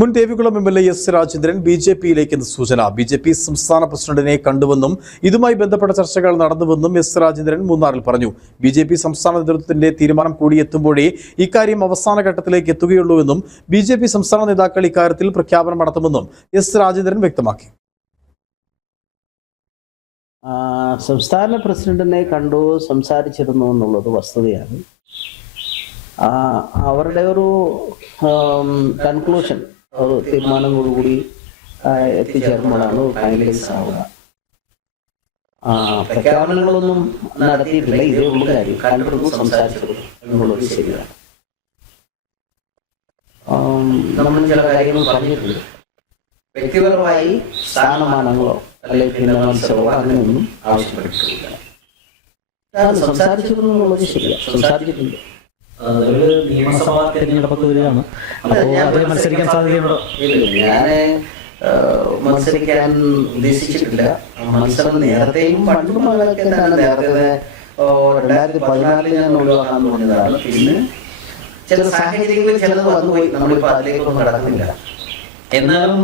മുൻ Devikulam MLA. S Rajendran ബി.ജെ.പിയിലേക്ക് സൂചന. BJP സംസ്ഥാന പ്രസിഡന്റിനെ കണ്ടുവെന്നും ഇതുമായി ബന്ധപ്പെട്ട ചർച്ചകൾ നടന്നുവെന്നും എസ് രാജേന്ദ്രൻ മൂന്നാറിൽ പറഞ്ഞു. ബി.ജെ.പി സംസ്ഥാന നേതൃത്വത്തിന്റെ തീരുമാനം കൂടിയെത്തുമ്പോഴേ ഇക്കാര്യം അവസാന ഘട്ടത്തിലേക്ക് എത്തുകയുള്ളൂവെന്നും ബി.ജെ.പി സംസ്ഥാന നേതാക്കൾ ഇക്കാര്യത്തിൽ പ്രഖ്യാപനം നടത്തുമെന്നും എസ് രാജേന്ദ്രൻ വ്യക്തമാക്കി. സംസ്ഥാന പ്രസിഡന്റിനെ കണ്ടു സംസാരിച്ചിരുന്നു എന്നുള്ളത് വസ്തുതയാണ്. അവരുടെ ഒരു കൺക്ലൂഷൻ, ഒരു തീരുമാനങ്ങളോടുകൂടി എത്തിച്ചേർന്നതാണ് ഫൈനലൈസ് ആവുക. പ്രഖ്യാപനങ്ങളൊന്നും നടത്തിയിട്ടില്ല. ഇതേ ഉള്ള കാര്യം കണ്ടിരുന്നു, സംസാരിച്ചിരുന്നു എന്നുള്ളത് ശരിയാണ്. നമ്മൾ ചില കാര്യങ്ങൾ പറഞ്ഞിട്ടുണ്ട്. വ്യക്തിപരമായി സ്ഥാനമാനങ്ങളോ അല്ലെങ്കിൽ പിന്നെ മത്സരമോ അങ്ങനെയൊന്നും ആവശ്യപ്പെട്ടിട്ടില്ല. സംസാരിച്ചിരുന്നു എന്നുള്ളത് ശരിയാണ്, സംസാരിച്ചിട്ടുണ്ട്. നിയമസഭാ തെരഞ്ഞെടുപ്പൊക്കെ വരികയാണ്. മത്സരിക്കാൻ സാധ്യതയുണ്ടോ? ഞാൻ മത്സരിക്കാൻ ഉദ്ദേശിച്ചിട്ടില്ല. മത്സരം നേരത്തെയും പണ്ടും അങ്ങനെയൊക്കെ തന്നെയാണ്. നേരത്തെ 2014 ഞാൻ ഒഴിവാക്കാൻ തോന്നിയതാണ്. പിന്നെ ചില സാഹചര്യങ്ങളിൽ ചിലത് വന്നുപോയി. നമ്മളിപ്പോൾ അതിലേക്കൊന്നും കടക്കുന്നില്ല. എന്നാലും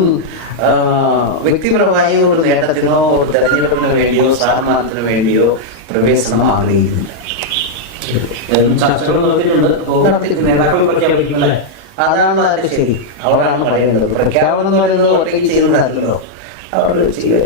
വ്യക്തിപരമായ ഒരു നേട്ടത്തിനോ ഒരു തെരഞ്ഞെടുപ്പിന് വേണ്ടിയോ സ്ഥാനമാനത്തിന് വേണ്ടിയോ പ്രവേശനം ആഗ്രഹിക്കുന്നില്ല. അതാണ് അതിന്റെ ശരി. അവരാണ് പറയുന്നത്. പ്രഖ്യാപനം എന്ന് പറയുന്നത് ഒറ്റയ്ക്ക് ചെയ്യുന്നതല്ലോ, അവർ ചെയ്യുക.